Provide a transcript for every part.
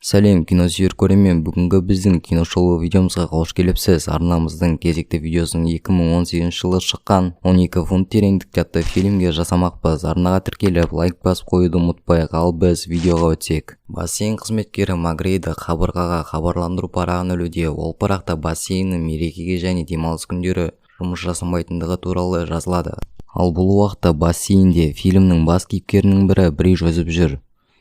Сәлем, киносүйер көрермен, бүгінгі біздің киношоу видеомызға қош келіпсіз. Арнамыздың кезекті видеосын 2018 жылы шыққан 12 фунт тереңдікте атты фильмге жасамақпыз. Арнаға тіркеліп, лайк басып қоюды ұмытпайық. Ал біз видеоға өтсек. Бассейн қызметкері Магрейді қабырғаға хабарландыру парағын ілуде. Ол парақта бассейннің мерекеге және демалыс күндері жұмыс жасамайтындығы туралы жазылады. Ал бұл уақытта бассейнде фильмнің бас кейіпкерінің бірі бридж жүзіп жүр.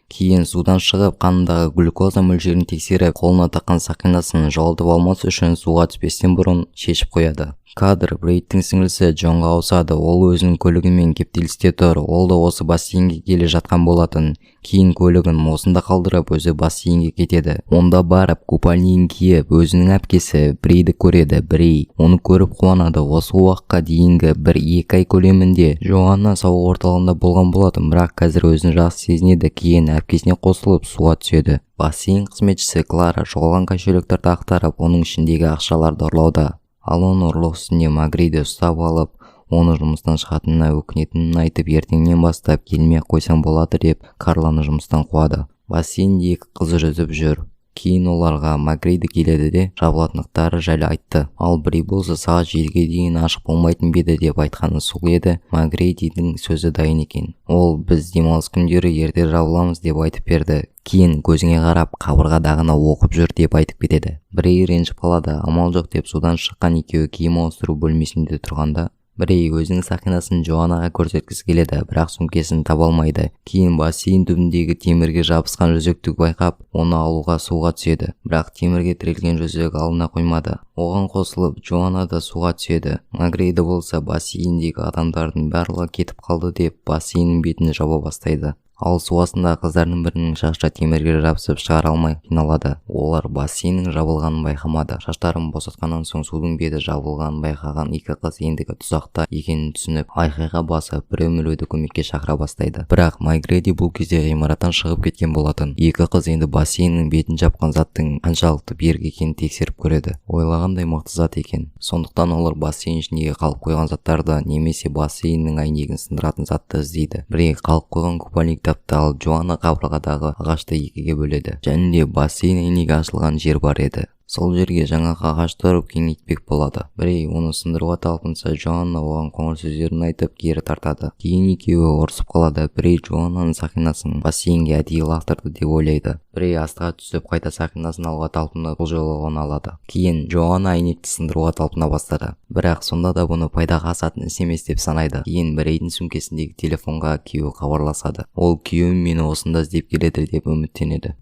Кейін судан шығып, қанындағы глюкоза мөлшерін тексеріп, қолына таққан сақинасын жоғалтып алмас үшін суға түспестен бұрын шешіп қояды. Кадр Брейдтің сіңлісі Джонға ауысады. Ол өзінің көлігімен кептелісте тұр. Ол да осы бассейнге келе жатқан болатын. Кейін көлігін осында қалдырып, өзі бассейнге кетеді. Онда барып, купальнигін киіп, өзінің әпкесі Брейді көреді. Брей оны көріп қуанады. Осы уақытқа дейінгі 1-2 ай көлемінде Джоанна сауық орталығында болған болатын, бірақ қазір өзін жақсы сезінеді. Кейін әпкесіне қосылып суға түседі. Бассейн қызметшісі Клара жоғалған кошелектерді ақтарып, оның ішіндегі ақшаларды ұрлауда. Ал оны ұрлық үстінде Магрейді ұстап алып, оны жұмыстан шығатынына өкінетінін айтып, ертеңнен бастап келмей қойсаң болады деп Карланы жұмыстан қуады. Бассейнде 2 қыз жүзіп жүр. Кейін оларға Магрейді келеді де жабылатындықтары жайлы айтты. Ал Брей болса сағат 7-ге дейін ашық болмайтын беді деп айтқаны сол еді. Магрейдидің сөзі дайын екен. Ол біз демалыс күндері ерте жабыламыз деп айтып берді. Кейін көзіңе қарап, қабырғадағыны оқып жүр деп айтып кетеді. Брей ренжіп қалады. Амал жоқ деп судан шыққан екеуі киім ауыстыру бөлмесінде тұрғанда, Брей өзінің сақинасын Джоаннаға көрсеткісі келеді, бірақ сөмкесін таба алмайды. Кейін бассейн түбіндегі темірге жабысқан жүзікті байқап, оны алуға суға түседі. Бірақ темірге тірелген жүзік алына қоймады. Оған қосылып, Джоанна да суға түседі. Магрейді болса бассейндегі адамдардың барлығы кетіп қалды деп бассейннің бетін жаба бастайды. Ал су астындағы қыздардың бірінің шашы темірге жабысып шығара алмай қиналады. Олар бассейннің жабылғанын байқамады. Шаштарын босатқаннан соң судың беті жабылғанын байқаған 2 қыз ендігі тұзақта екенін түсініп, айқайға басып, біреу-міреуді көмекке шақыра бастайды. Бірақ Магрейди бұл кезде ғимараттан шығып кеткен болатын. 2 қыз енді бассейннің бетін жапқан заттың қаншалықты берік екенін тексеріп көреді. Ойлағандай мықты зат екен. Сондықтан олар бассейн ішіндегі қалып қойған заттарды немесе бассейннің әйнегін сындыратын затты іздейді. Брей қалып қойған купальник ал Джоанна қабырғадағы ағашты 2-ге бөледі. Және де бассейн әйнегі ашылған жер бар еді. Сол жерге жаңа ағаш тұрып кеңейтпек болады. Брей оны сындыруға талпынса, Джоанна оған қоңыр сөздерін айтып кері тартады. Кейін екеуі ұрсып қалады. Брей Джоаннаның сақинасын бассейнге әдейі лақтырды деп ойлайды. Брей астыға түсіп қайта сақинасын алуға талпынып, бұл жолы оны алады. Кейін Джоанна әйнекті сындыруға талпына бастады. Бірақ сонда да бұны пайдаға асатын іс емес деп санайды. Кейін Брейдің сөмкесіндегі телефонға күйеуі хабарласады. Ол күйеуім мені осында іздеп келеді деп үміттенеді.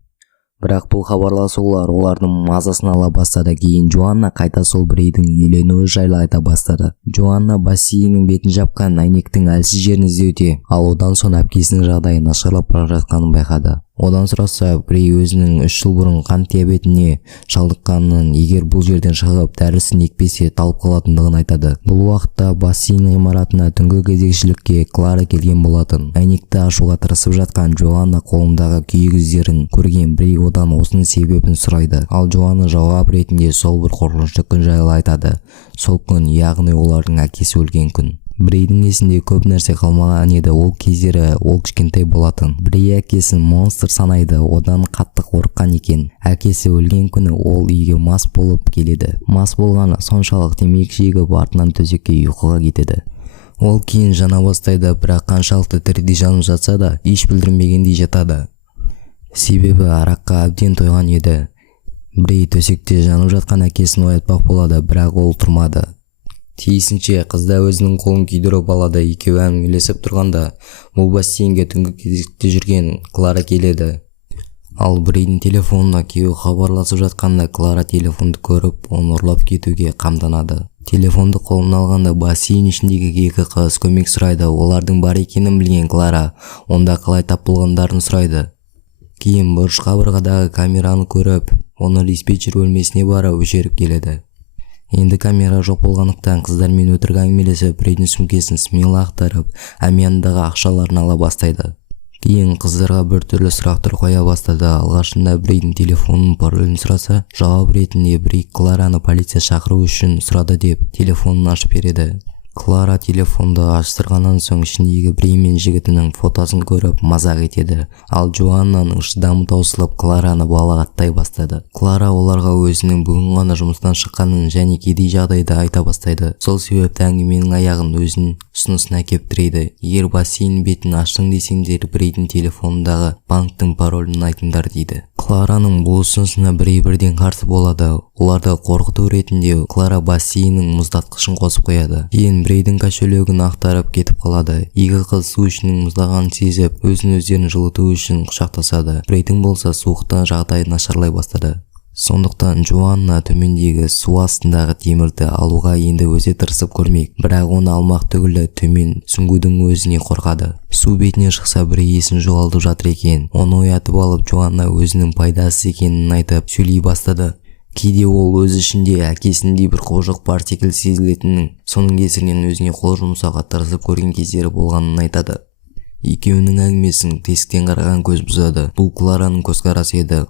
Бірақ бұл хабарласулар олардың мазасын ала бастады. Кейін Джоанна қайта сол Брейдің үйленуі жайлы айта бастады. Джоанна бассейннің бетін жапқан әйнектің әлсіз жерін іздеуде, ал одан соң әпкесінің жағдайы нашарлап бара жатқанын байқады. Одан сұраса, Брей өзінің 3 жыл бұрын қант диабетіне шалдыққанын, егер бұл жерден шығып дәрісін екпесе талып қалатындығын айтады. Бұл уақытта бассейн ғимаратына түнгі кезекшілікке Клара келген болатын. Әйнекті ашуға тырысып жатқан Джоанна қолындағы күйік іздерін көрген Брей одан осының себебін сұрайды. Ал Джоанна жауап ретінде сол бір қорқынышты күн жайлы айтады. Сол күн, яғни олардың әкесі өлген күн. Брейдің есінде көп нәрсе қалмаған еді. Ол кездері ол кішкентай болатын. Брей әкесін монстр санайды, одан қатты қорыққан екен. Әкесі өлген күні ол үйге мас болып келеді. Мас болғаны соншалық темекі шегіп артынан төсекке ұйқыға кетеді. Ол кейін жана бастайды, бірақ қаншалықты тірідей жанып жатса да еш білдірмегендей жатады. Себебі араққа әбден тойған еді. Брей төсекте жанып жатқан әкесін оятпақ болады, бірақ ол тұрмады. Тиісінше қызда өзінің қолын күйдіріп алады. Екеуі әңгімелесіп тұрғанда бұл бассейнге түнгі кезекте жүрген Клара келеді. Ал Брейдің телефонына күйеуі хабарласып жатқанда Клара телефонды көріп, оны ұрлап кетуге қамданады. Телефонды қолына алғанда бассейн ішіндегі 2 қыз көмек сұрайды. Олардың бар екенін білген Клара онда қалай тап болғандарын сұрайды. Кейін бұрыш қабырғадағы камераны көріп, оны диспетчер бөлмесіне барып өшіріп келеді. Енді камера жоқ болғандықтан қыздармен өтірік әңгімелесіп, Брейдің сөмкесін смело ақтарып, әмияндағы ақшаларын ала бастайды. Кейін қыздарға біртүрлі сұрақтар қоя бастады. Алғашында Брейдің телефонының паролін сұраса, жауап ретінде Брей Клараны полиция шақыру үшін сұрады деп телефонын ашып береді. Клара телефонды аштырғаннан соң ішіндегі Бремен жігітінің фотосын көріп мазақ етеді. Ал Джоаннаның шыдамы таусылып Клараны балағаттай бастады. Клара оларға өзінің бүгін ғана жұмыстан шыққанын және кедей жағдайда айта бастайды. Сол себепті әңгіменің аяғын өзінің ұсынысына әкеп тірейді. Егер бассейн бетін аштың десеңдер, Брейдің телефонындағы банктың паролін айтыңдар дейді. Клараның бұл ұсынысына Брей бірден қарсы болады. Оларды қорқыту ретінде Клара бассейннің мұздатқышын қосып қояды. Кейін Брейдің кошелегін ақтарып кетіп қалады. Екі қыз су ішінің мұздағанын сезіп, өздерін жылыту үшін құшақтасады. Брейдің болса суықтан жағдайы нашарлай бастады. Сондықтан Джоанна төмендегі су астындағы темірді алуға енді өзі тырысып көрмек, бірақ оны алмақ түгілі төмен сүңгудің өзіне қорқады. Су бетіне шықса Брей есін жоғалтып жатыр екен. Оны оятып алып Джоанна өзінің пайдасыз екенін айтып сөйлей бастады. Кейде ол өз ішінде әкесіндей бір қожық бар секілді сезілетінін, соның кесірінен өзіне қол жұмсауға тырысып көрген кездері болғанын айтады. Екеуінің әңгімесін тесіктен қараған көз бұзады. Бұл Клараның көзқарасы еді.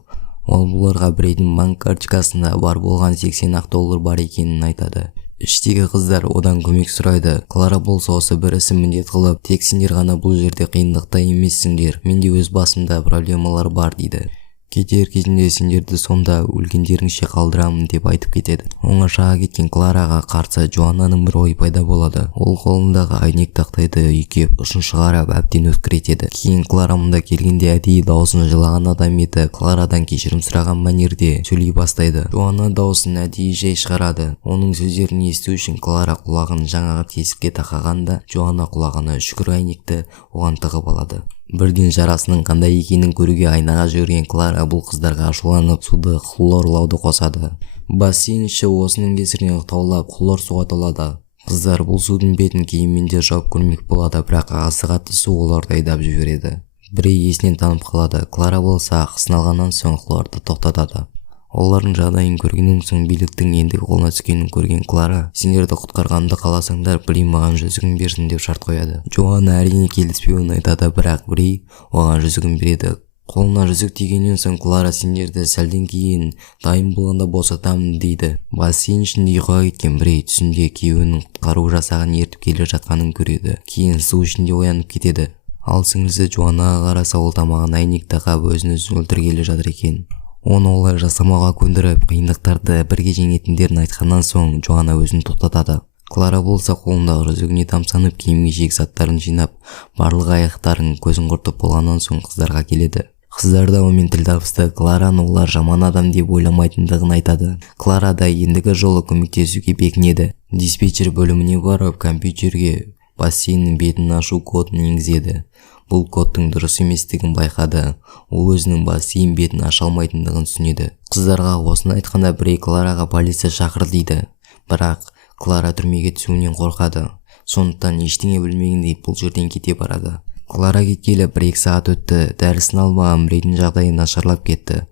Ол бұларға Брейдің банк карточкасында бар болған $80 бар екенін айтады. Іштегі қыздар одан көмек сұрайды. Клара болса осы бір ісін міндет қылып, тек сендер ғана бұл жерде қиындықта емессіңдер, менде өз басымда проблемалар бар дейді. Кетер кезінде сендерді сонда өлгендеріңше қалдырамын деп айтып кетеді. Оңашаға кеткен Клараға қарсы Джоаннаның бір ой пайда болады. Ол қолындағы әйнек тақтайды үйкеп, ұшын шығарып әбден өткіретеді. Кейін Клара мұнда келгенде әдейі даусын жылаған адам еді. Кларадан кешірім сұраған мәнерде сөйлей бастайды. Джоанна даусын әдейі жай шығарады. Оның сөздерін есту үшін Клара құлағын жаңағы тесікке тақағанда, Джоанна құлағына үшкір әйнекті оған тығып алады. Бірден жарасының қандай екенін көруге айнаға жүгірген Клара бұл қыздарға ашуланып суды хлорлауды қосады. Бассейн іші осының кесірінен ықтаулап хлор суға толады. Қыздар бұл судың бетін киіммен жауып көрмек болады, бірақ ағысы қатты су оларды айдап жібереді. Брей есінен танып қалады. Клара болса ақысын алғаннан соң хлорды тоқтатады. Олардың жағдайын көргеннен соң биліктің ендігі қолына түскенін көрген Клара, сендерді құтқарғанды қаласаңдар, Брей маған жүзігін берсін деп шарт қояды. Джоанна әрине келіспеуін айтады, бірақ Брей оған жүзігін береді. Қолына жүзік тигеннен соң Клара сендерді сәлден кейін дайын болғанда босатамын дейді. Бассейн ішінде ұйқыға кеткен Брей түсінде күйеуінің құтқару жасағын ертіп келе жатқанын көреді. Кейін су ішінде оянып кетеді. Ал сіңлісі Джоаннаға қараса, ол тамағына әйнек тақап өзін-өзі өлтіргелі жатыр екен. Оны олай жасамауға көндіріп, қиындықтарды бірге жеңетіндерін айтқаннан соң Джоанна өзін тоқтатады. Клара болса қолындағы жүзігіне тамсанып, киім-кешек заттарын жинап, барлық аяқтарын көзін құртып болғаннан соң қыздарға келеді. Қыздар да онымен тіл табысты. Клараны олар жаман адам деп ойламайтындығын айтады. Клара да ендігі жолы көмектесуге бекінеді. Диспетчер бөліміне барып, компьютерге бассейннің бетін ашу кодын енгізеді. Бұл кодтың дұрыс еместігін байқады. Ол өзінің бассейн бетін аша алмайтындығын түсінеді. Қыздарға осыны айтқанда Брей Клараға полиция шақыр дейді. Бірақ Клара түрмеге түсуінен қорқады. Сондықтан ештеңе білмегендей бұл жерден кете барады. Клара кеткелі 1-2 сағат өтті. Дәрісін алмаған Брейдің жағдайы нашарлап кетті.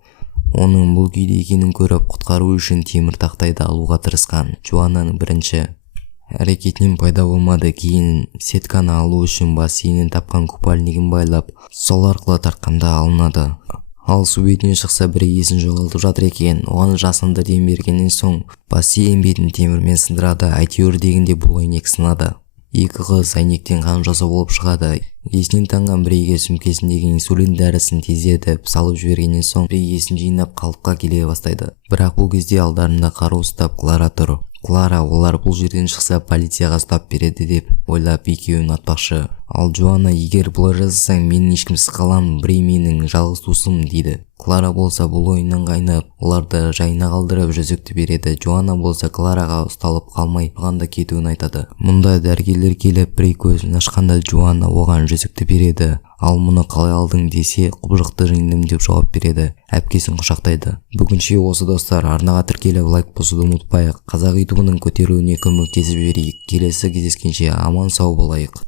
Оның бұл күйде екенін көріп, құтқару үшін темір тақтайды алуға тырысқан Джоаннаның бірінші әрекетінен пайда болмады. Кейін сетканы алу үшін бассейннен тапқан купальнигін байлап, сол арқылы тартқанда алынады. Ал су бетіне шықса Брей есін жоғалтып жатыр екен. Оған жасанды дем бергеннен соң бассейн бетін темірмен сындырады. Әйтеуір дегенде бұл әйнек сынады. Екі қыз әйнектен қан жасау болып шығады. Есінен танған Брейге сөмкесіндегі инсулин дәрісін тездетіп салып жібергеннен соң Брей есін жинап қалыпқа келе бастайды. Бірақ бұл кезде алдарында қару ұстап Клара тұр. Клара олар бұл жерден шықса полицияға ұстап береді деп ойлап екеуін атпақшы. Ал Джоанна, егер бұлай жасасаң, менің ешкімсіз қаламын, Брей менің жалғыз туысым дейді. Клара болса бұл ойыннан қайнап, оларды жайына қалдырып жүзікті береді. Джоанна болса Клараға ұсталып қалмай оғанда кетуін айтады. Мұнда дәрігерлер келіп, Брей көзін ашқанда Джоанна оған жүзікті береді. Ал мұны қалай алдың десе, құбыжықты жеңдім деп жауап береді. Әпкесін құшақтайды. Бүгінше осы достар, арнаға тіркеліп лайк басуды ұмытпайық. Қазақ ютубының көтерілуіне көмектесіп жіберейік. Келесі кездескенше аман сау болайық.